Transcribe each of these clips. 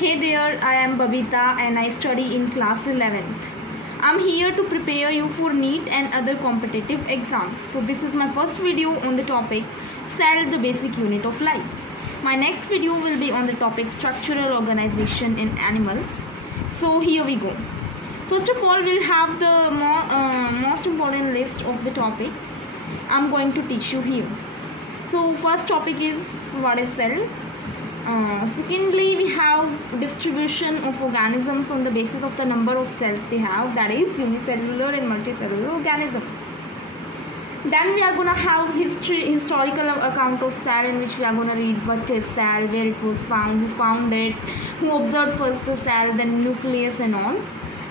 Hey there, I am Babita and I study in class 11th. I'm here to prepare you for NEET and other competitive exams. So this is my first video on the topic Cell, the basic unit of life. My next video will be on the topic structural organization in animals. So here we go. First of all, we'll have the most important list of the topics I'm going to teach you here. So first topic is what is cell. Secondly, we have distribution of organisms on the basis of the number of cells they have, that is unicellular and multicellular organisms. Then we are going to have historical account of cell, in which we are going to read what is cell, where it was found, who found it, who observed first the cell, then nucleus and all.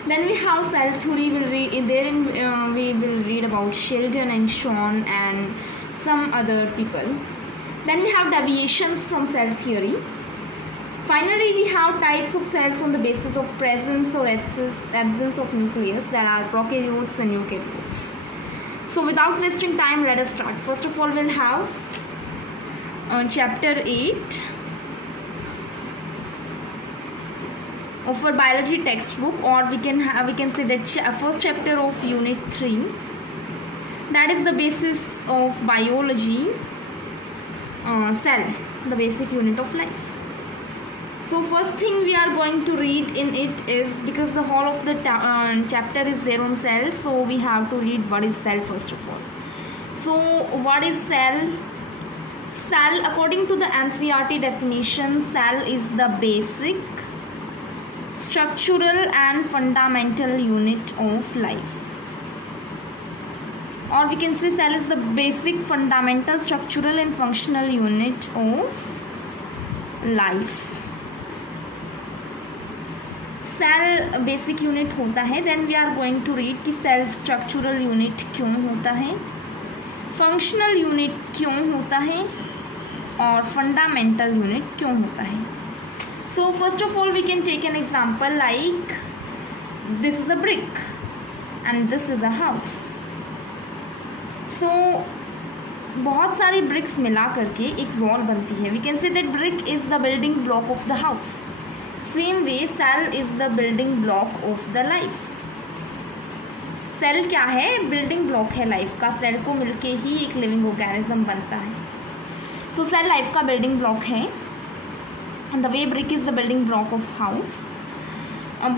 Then we have cell theory. We will read about Sheldon and Shawn and some other people. Then we have deviations from cell theory. Finally, we have types of cells on the basis of presence or absence of nucleus, that are prokaryotes and eukaryotes. So without wasting time, let us start. First of all, we'll have chapter 8 of our biology textbook, or we can say that first chapter of unit 3. That is the basis of biology. Cell, the basic unit of life. So first thing we are going to read in it is, because the whole of the chapter is there on cell, so we have to read what is cell first of all. So what is cell? Cell, according to the NCERT definition, cell is the basic, structural and fundamental unit of life. Or we can say cell is the basic, fundamental, structural and functional unit of life. Cell basic unit होता है. Then we are going to read कि cell structural unit क्यों होता है, functional unit क्यों होता है और fundamental unit क्यों होता है. So first of all, we can take an example like this is a brick and this is a house. So बहुत सारी bricks मिला करके एक wall बनती है. We can say that brick is the building block of the house. Same way, cell is the building block of the life. Cell क्या है? Building block है life का. Cell को मिलके ही एक living organism बनता है. So cell life का building block है. And the way brick is the building block of house.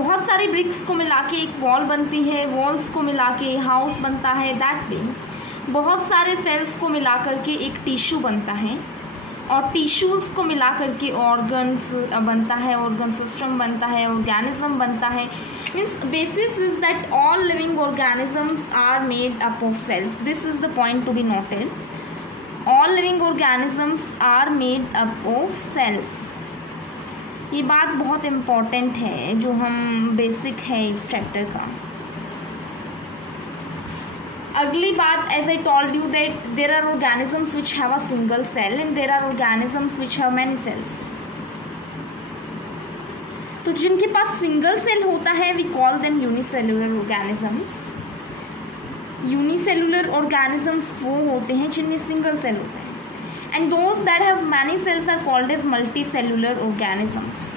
बहुत सारी bricks को मिला के एक wall बनती है. Walls को मिला के house बनता है. That way बहुत सारे सेल्स को मिला करके एक टिश्यू बनता है, और टिश्यूज को मिला करके ऑर्गन्स बनता है, ऑर्गन सिस्टम बनता है, ऑर्गेनिज्म बनता है. Means basis is that all living organisms are made up of cells. This is the point to be noted. All living organisms are made up of cells. ये बात बहुत important है जो हम बेसिक है इस चैप्टर का. अगली बात, as I told you that there are organisms which have a single cell and there are organisms which have many cells. तो जिनके पास सिंगल सेल होता है we call them unicellular organisms. Unicellular organisms वो होते हैं जिनमें सिंगल सेल होता है, and those that have many cells are called as multicellular organisms.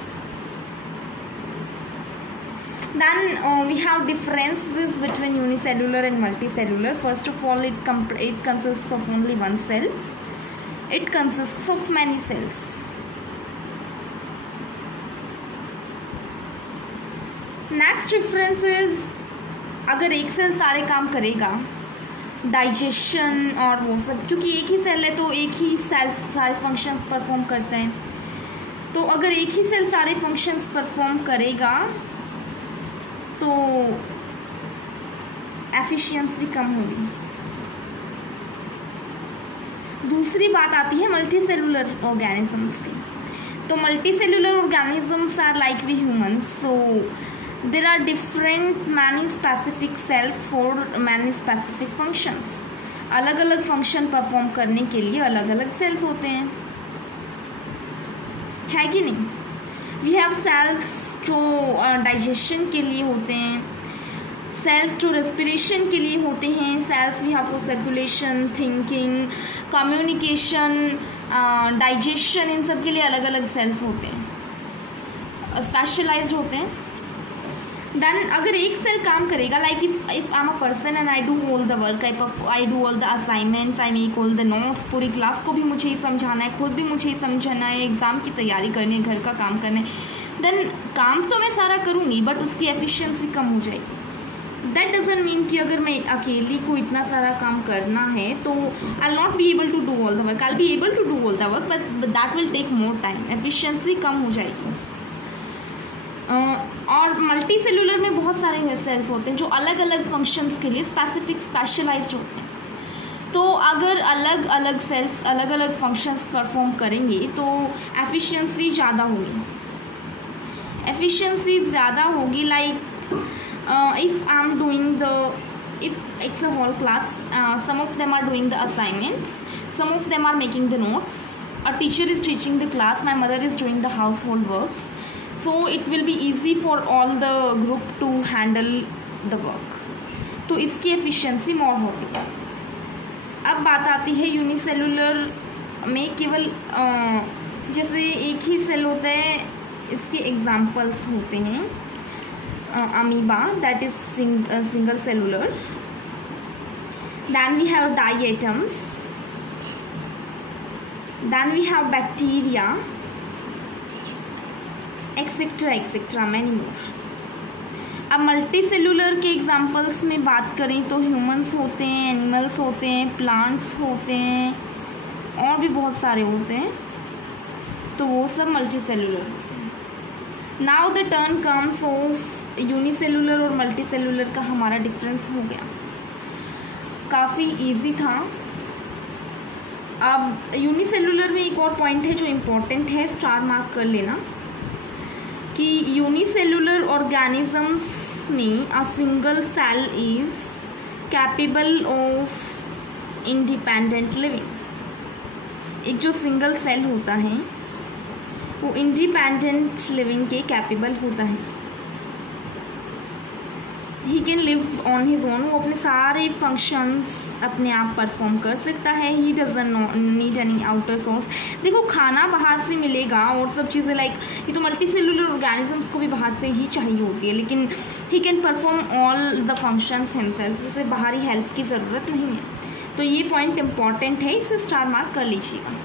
Then we have differences between unicellular and multicellular. First of all, it consists of only one cell. It consists of many cells. Next difference is, अगर एक cell सारे काम करेगा, digestion और वो सब, क्योंकि एक ही सेल है तो एक ही सेल सारे फंक्शंस परफॉर्म करते हैं. तो अगर एक ही सेल सारे फंक्शंस परफॉर्म करेगा तो एफिशिएंसी कम होगी. दूसरी बात आती है मल्टीसेलुलर ऑर्गेनिजम्स की. तो multicellular organisms are like we humans. So there are different many specific cells for many specific functions. अलग अलग फंक्शन परफॉर्म करने के लिए अलग अलग सेल्स होते हैं, है कि नहीं. वी हैव सेल्स जो डाइजेशन के लिए होते हैं, सेल्स जो रेस्पिरेशन के लिए होते हैं, cells we have for circulation, thinking, communication, digestion, इन सब के लिए अलग अलग सेल्स होते हैं. स्पेशलाइज्ड होते हैं। देन अगर एक सेल काम करेगा, like if I am a person and I do all the work, I do all the assignments, I make all the notes, पूरी क्लास को भी मुझे ही समझाना है, खुद भी मुझे ही समझाना है, एग्जाम की तैयारी करनी है, घर का काम करना है, देन काम तो मैं सारा करूँगी बट उसकी एफिशिएंसी कम हो जाएगी। दैट डजंट मीन कि अगर मैं अकेली को इतना सारा काम करना है तो I will not be able to do all the work, I will be able to do all the work but that will take more time, efficiency कम हो जाएगी। और मल्टी सेलुलर में बहुत सारे सेल्स होते हैं जो अलग अलग फंक्शंस के लिए स्पेसिफिक स्पेशलाइज्ड होते हैं। तो अगर अलग अलग सेल्स अलग अलग फंक्शंस परफॉर्म करेंगे तो एफिशिएंसी ज़्यादा होगी, एफिशिएंसी ज़्यादा होगी। Like if I'm doing if it's a whole class, some of them are doing the assignments, some of them are making the notes, a teacher is teaching the class, my mother is doing the household works, so it will be easy for all the group to handle the work, तो इसकी efficiency मोर होती है। अब बात आती है unicellular में, केवल जैसे एक ही सेल होता है, इसके एग्जाम्पल्स होते हैं amoeba, that is single cellular, then we have diatoms, then we have bacteria, etc etc many more। अब मल्टी सेलुलर के एग्जाम्पल्स में बात करें तो ह्यूमंस होते हैं, एनिमल्स होते हैं, प्लांट्स होते हैं और भी बहुत सारे होते हैं, तो वो सब multi cellular. Now the turn comes of unicellular और मल्टी सेलुलर का हमारा डिफरेंस हो गया, काफ़ी इजी था। अब यूनिसेलुलर में एक और पॉइंट है जो इम्पोर्टेंट है, स्टार मार्क कर लेना, कि यूनिसेलुलर ऑर्गेनिजम्स में a single cell is capable of independent living. एक जो सिंगल सेल होता है वो इंडिपेंडेंट लिविंग के कैपेबल होता है, he can live on his own, वो अपने सारे फंक्शंस अपने आप परफॉर्म कर सकता है, he doesn't need any outer source. देखो खाना बाहर से मिलेगा और सब चीज़ें, लाइक ये तो मल्टी सेलुलर ऑर्गेनिजम्स को भी बाहर से ही चाहिए होती है, लेकिन he can perform all the functions himself, उसे बाहरी हेल्प की ज़रूरत नहीं है। तो ये पॉइंट इंपॉर्टेंट है, इसे स्टार मार्क कर लीजिएगा।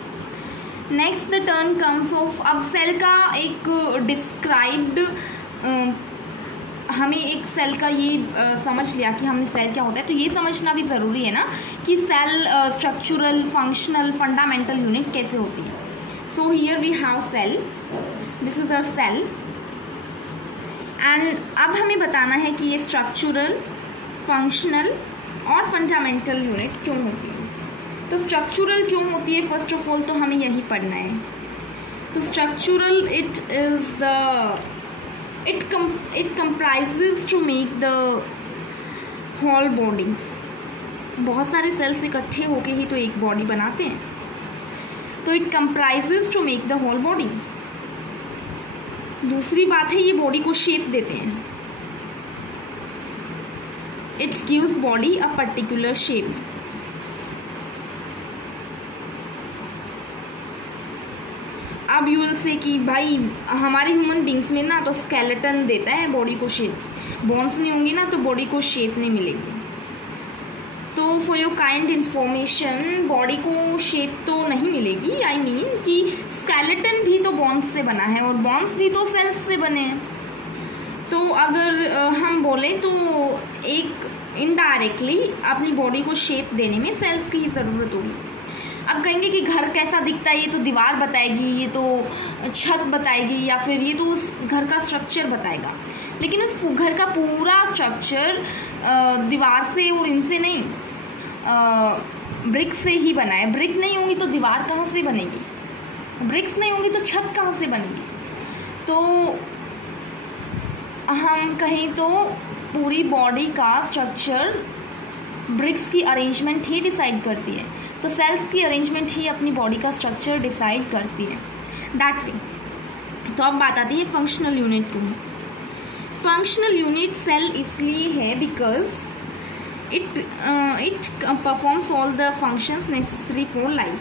Next the turn comes of, अब सेल का एक डिस्क्राइब्ड, हमें एक सेल का ये समझ लिया कि हमने सेल क्या होता है, तो ये समझना भी ज़रूरी है ना कि cell structural, functional, fundamental unit कैसे होती है। So here we have cell, this is a cell, and अब हमें बताना है कि ये स्ट्रक्चरल, फंक्शनल और फंडामेंटल यूनिट क्यों होती है। तो स्ट्रक्चरल क्यों होती है, फर्स्ट ऑफ ऑल तो हमें यही पढ़ना है। तो structural it comprises to make the whole body, बहुत सारे सेल्स इकट्ठे होके ही तो एक बॉडी बनाते हैं, तो it comprises to make the whole body। दूसरी बात है ये बॉडी को शेप देते हैं, it gives body a particular shape। अब यू विल से कि भाई हमारे ह्यूमन बींग्स में ना तो स्केलेटन देता है बॉडी को शेप, बोन्स नहीं होंगी ना तो बॉडी को शेप नहीं मिलेगी। तो for your kind information, body को शेप तो नहीं मिलेगी, आई मीन कि स्केलेटन भी तो बोन्स से बना है और बोन्स भी तो सेल्स से बने हैं। तो अगर हम बोले तो एक इनडायरेक्टली अपनी बॉडी को शेप देने में सेल्स की ही ज़रूरत होगी। अब कहेंगे कि घर कैसा दिखता है, ये तो दीवार बताएगी, ये तो छत बताएगी, या फिर ये तो उस घर का स्ट्रक्चर बताएगा, लेकिन उस घर का पूरा स्ट्रक्चर दीवार से और इनसे नहीं, ब्रिक से ही बना है। ब्रिक नहीं होंगी तो दीवार कहाँ से बनेगी, ब्रिक्स नहीं होंगी तो छत कहाँ से बनेगी। तो हम कहें तो पूरी बॉडी का स्ट्रक्चर ब्रिक्स की अरेंजमेंट ही डिसाइड करती है, तो सेल्स की अरेंजमेंट ही अपनी बॉडी का स्ट्रक्चर डिसाइड करती है, दैट वे। तो अब बात आती है फंक्शनल यूनिट की। फंक्शनल यूनिट सेल इसलिए है because it performs all the functions necessary for life.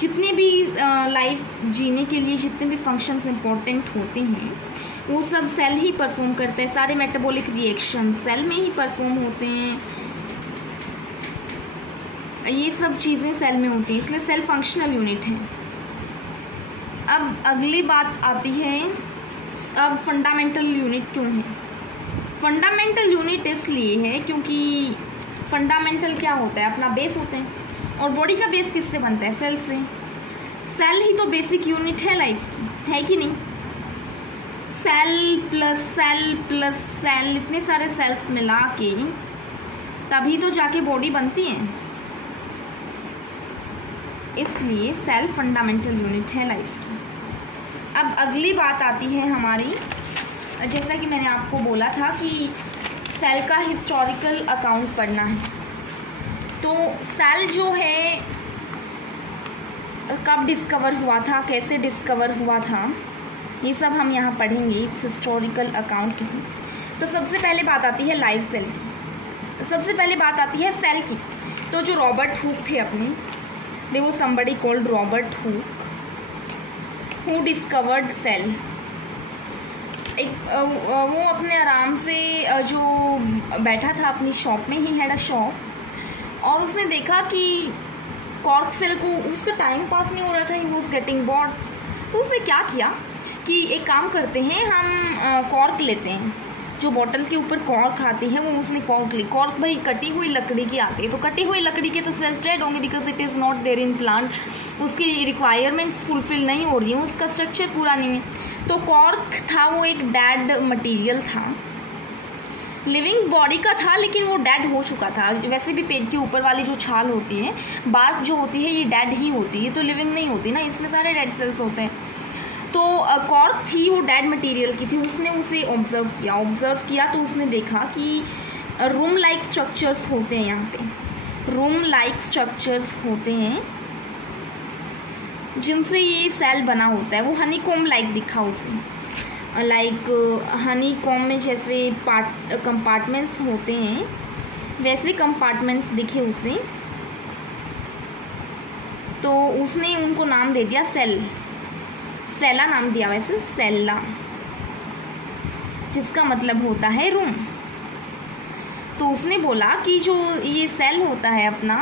जितने भी लाइफ जीने के लिए जितने भी फंक्शंस इम्पोर्टेंट होते हैं वो सब सेल ही परफॉर्म करते हैं। सारे मेटाबॉलिक रिएक्शन सेल में ही परफॉर्म होते हैं, ये सब चीज़ें सेल में होती हैं, इसलिए सेल फंक्शनल यूनिट है। अब अगली बात आती है, अब फंडामेंटल यूनिट क्यों है? फंडामेंटल यूनिट इसलिए है क्योंकि फंडामेंटल क्या होता है, अपना बेस होते हैं, और बॉडी का बेस किससे बनता है? सेल से। सेल ही तो बेसिक यूनिट है लाइफ की, है कि नहीं? Cell plus cell plus cell, इतने सारे सेल्स मिला के तभी तो जाके बॉडी बनती है, इसलिए सेल फंडामेंटल यूनिट है लाइफ की। अब अगली बात आती है हमारी, जैसा कि मैंने आपको बोला था कि सेल का हिस्टोरिकल अकाउंट पढ़ना है, तो सेल जो है कब डिस्कवर हुआ था, कैसे डिस्कवर हुआ था, ये सब हम यहाँ पढ़ेंगे इस हिस्टोरिकल अकाउंट में। तो सबसे पहले बात आती है लाइव सेल की, सबसे पहले बात आती है सेल की। तो जो रॉबर्ट हुक थे अपने, दे वो somebody called Robert Hooke who discovered cell. वो अपने आराम से जो बैठा था अपनी शॉप में, ही हैड अ शॉप, और उसने देखा कि कॉर्क सेल को उसका टाइम पास नहीं हो रहा था, ही वाज गेटिंग बोर्ड। तो उसने क्या किया कि एक काम करते हैं, हम कॉर्क लेते हैं, जो बॉटल के ऊपर कॉर्क आती है वो उसने कॉर्क ली। कॉर्क भाई कटी हुई लकड़ी की आती है, तो कटी हुई लकड़ी के तो सेल्स डेड होंगे because it is not there in plant, उसकी रिक्वायरमेंट्स फुलफिल नहीं हो रही है, उसका स्ट्रक्चर पूरा नहीं है। तो कॉर्क था वो एक डेड मटेरियल था, लिविंग बॉडी का था लेकिन वो डेड हो चुका था। वैसे भी पेड़ के ऊपर वाली जो छाल होती है, बार्क जो होती है, ये डेड ही होती है, तो लिविंग नहीं होती ना, इसमें सारे डेड सेल्स होते हैं। तो कॉर्क थी वो डेड मटेरियल की थी, उसने उसे ऑब्जर्व किया तो उसने देखा कि रूम लाइक स्ट्रक्चर्स होते हैं, यहाँ पे रूम लाइक स्ट्रक्चर्स होते हैं जिनसे ये सेल बना होता है। वो हनीकॉम्ब लाइक दिखा उसे, लाइक हनीकॉम्ब में जैसे कंपार्टमेंट्स होते हैं वैसे कंपार्टमेंट्स दिखे उसे, तो उसने उनको नाम दे दिया सेल, सेला नाम दिया वैसे, सेला, जिसका मतलब होता है रूम। तो उसने बोला कि जो ये सेल होता है अपना,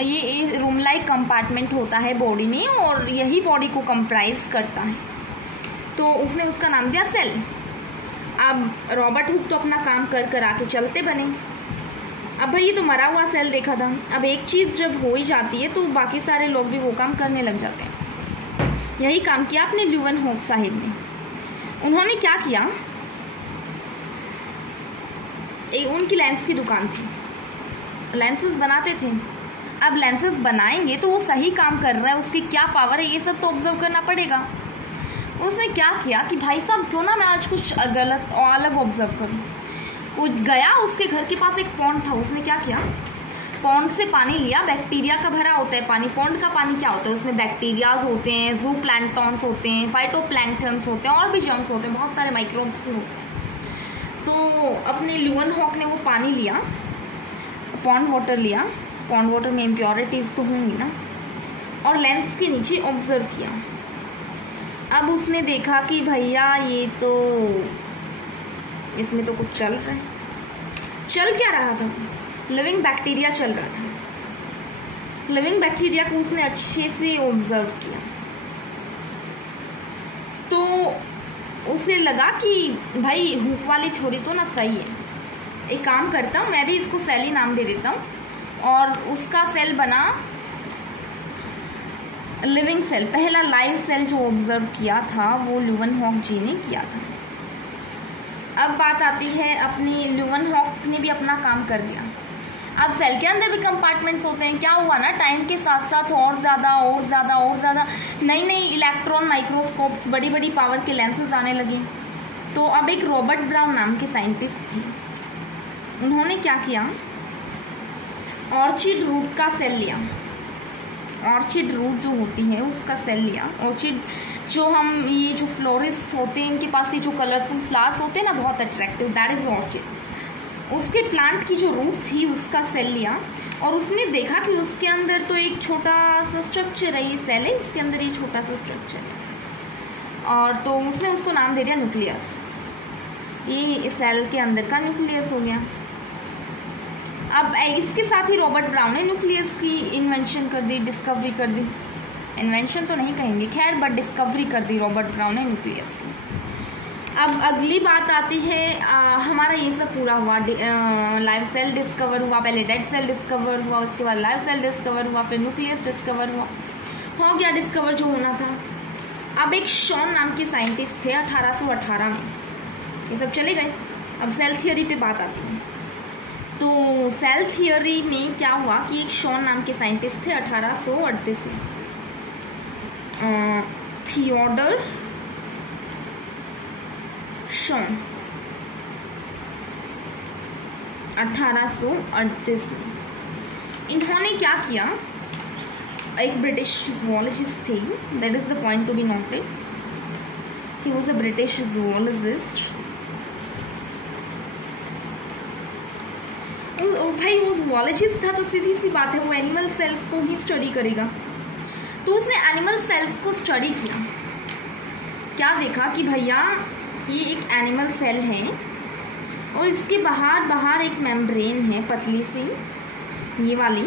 ये रूम लाइक कंपार्टमेंट होता है बॉडी में, और यही बॉडी को कंप्राइज करता है, तो उसने उसका नाम दिया सेल। अब रॉबर्ट हुक तो अपना काम कर कर आके चलते बने। अब भाई ये तो मरा हुआ सेल देखा था, अब एक चीज़ जब हो ही जाती है तो बाकी सारे लोग भी वो काम करने लग जाते हैं। यही काम किया अपने ल्यूवेनहॉक साहिब ने। उन्होंने क्या किया, उनकी लेंस की दुकान थी, लेंसेज बनाते थे। अब लेंसेज बनाएंगे तो वो सही काम कर रहा है, उसकी क्या पावर है, ये सब तो ऑब्जर्व करना पड़ेगा। उसने क्या किया कि भाई साहब क्यों ना मैं आज कुछ गलत और अलग ऑब्जर्व करूँ। वो गया, उसके घर के पास एक पॉन्ड था, उसने क्या किया, पॉन्ड से पानी लिया, बैक्टीरिया का भरा होता है पानी। पॉन्ड का पानी क्या होता है, उसमें बैक्टीरियाज होते हैं, जू प्लैंक्टॉन्स होते हैं, फाइटोप्लैंक्टन्स होते हैं, और भी जर्म्स होते हैं, बहुत सारे माइक्रोब्स भी होते हैं। तो अपने ल्यूवेनहॉक ने वो पानी लिया, पॉन्ड वाटर लिया, पॉन्ड वाटर में इम्प्योरिटीज तो होंगी ना, और लेंस के नीचे ऑब्जर्व किया। अब उसने देखा कि भैया ये तो, इसमें तो कुछ चल रहा है। चल क्या रहा था, लिविंग बैक्टीरिया चल रहा था। लिविंग बैक्टीरिया को उसने अच्छे से ऑब्जर्व किया, तो उसे लगा कि भाई हुक वाली छोरी तो ना सही है, एक काम करता हूँ मैं भी इसको सेल ही नाम दे देता हूँ, और उसका सेल बना लिविंग सेल। पहला लाइव सेल जो ऑब्जर्व किया था वो ल्यूवेनहॉक जी ने किया था। अब बात आती है अपनी, ल्यूवेनहॉक ने भी अपना काम कर दिया। अब सेल के अंदर भी कंपार्टमेंट्स होते हैं, क्या हुआ ना, टाइम के साथ साथ और ज़्यादा नई इलेक्ट्रॉन माइक्रोस्कोप्स, बड़ी बड़ी पावर के लेंसेज आने लगे। तो अब एक रॉबर्ट ब्राउन नाम के साइंटिस्ट थे, उन्होंने क्या किया, ऑर्चिड रूट का सेल लिया। ऑर्चिड रूट जो होती है उसका सेल लिया। ऑर्चिड जो हम, ये जो फ्लोरिस्ट होते हैं इनके पास ये जो कलरफुल फ्लावर्स होते हैं ना, बहुत अट्रैक्टिव, दैट इज ऑर्चिड। उसके प्लांट की जो रूट थी उसका सेल लिया और उसने देखा कि उसके अंदर तो एक छोटा सा स्ट्रक्चर है, ये सेल है, इसके अंदर ये छोटा सा स्ट्रक्चर है, और तो उसने उसको नाम दे दिया न्यूक्लियस। ये सेल के अंदर का न्यूक्लियस हो गया। अब इसके साथ ही रॉबर्ट ब्राउन ने न्यूक्लियस की इन्वेंशन कर दी, डिस्कवरी कर दी। इन्वेंशन तो नहीं कहेंगे खैर, बट डिस्कवरी कर दी रॉबर्ट ब्राउन ने न्यूक्लियस की। अब अगली बात आती है, हमारा ये सब पूरा हुआ, लाइव सेल डिस्कवर हुआ, पहले डेड सेल डिस्कवर हुआ, उसके बाद लाइव सेल डिस्कवर हुआ, फिर न्यूक्लियस डिस्कवर हुआ, हो गया डिस्कवर जो होना था। अब एक शॉन नाम के साइंटिस्ट थे 1818 में, ये सब चले गए। अब सेल थियोरी पे बात आती है। तो सेल थियोरी में क्या हुआ कि एक शॉन नाम के साइंटिस्ट थे 1838 में, थियोडर शॉन, 1838 में। इन्होंने क्या किया, एक ब्रिटिश जूलॉजिस्ट थे, that is the point to be noted, he was a British zoologist. भाई वो जूलॉजिस्ट था तो सीधी सी बात है वो एनिमल सेल्स को ही स्टडी करेगा। तो उसने एनिमल सेल्स को स्टडी किया, क्या देखा कि भैया ये एक एनिमल सेल है और इसके बाहर एक मेम्ब्रेन है पतली सी, ये वाली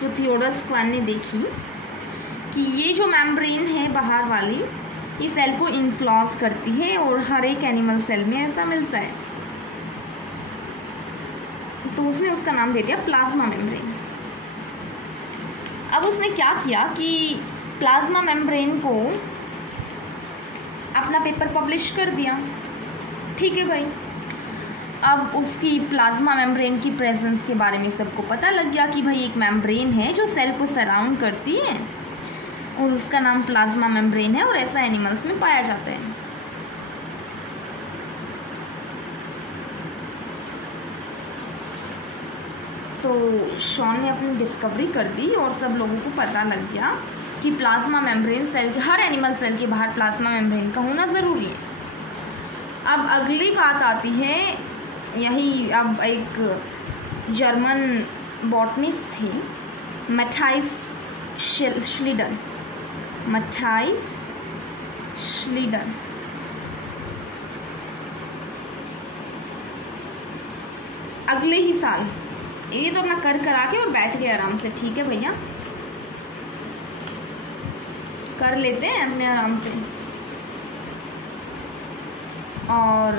जो थियोडर स्क्वान ने देखी कि ये जो मेम्ब्रेन है बाहर वाली, ये सेल को इनक्लोज करती है और हर एक एनिमल सेल में ऐसा मिलता है। तो उसने उसका नाम दे दिया प्लाज्मा मेम्ब्रेन। अब उसने क्या किया कि प्लाज्मा मेम्ब्रेन को अपना पेपर पब्लिश कर दिया, ठीक है भाई। अब उसकी प्लाज्मा मेम्ब्रेन की प्रेजेंस के बारे में सबको पता लग गया कि भाई एक मेम्ब्रेन है जो सेल को सराउंड करती है और उसका नाम प्लाज्मा मेम्ब्रेन है और ऐसा एनिमल्स में पाया जाता है। तो शॉन ने अपनी डिस्कवरी कर दी और सब लोगों को पता लग गया कि प्लाज्मा मेम्ब्रेन सेल के, हर एनिमल सेल के बाहर प्लाज्मा मेम्ब्रेन का होना ज़रूरी है। अब अगली बात आती है, यही अब एक जर्मन बॉटनिस्ट थे मैथाइस श्लीडर, मैथाइस श्लीडर। अगले ही साल, ये तो अपना करा के और बैठ गए आराम से, ठीक है भैया, कर लेते हैं अपने आराम से। और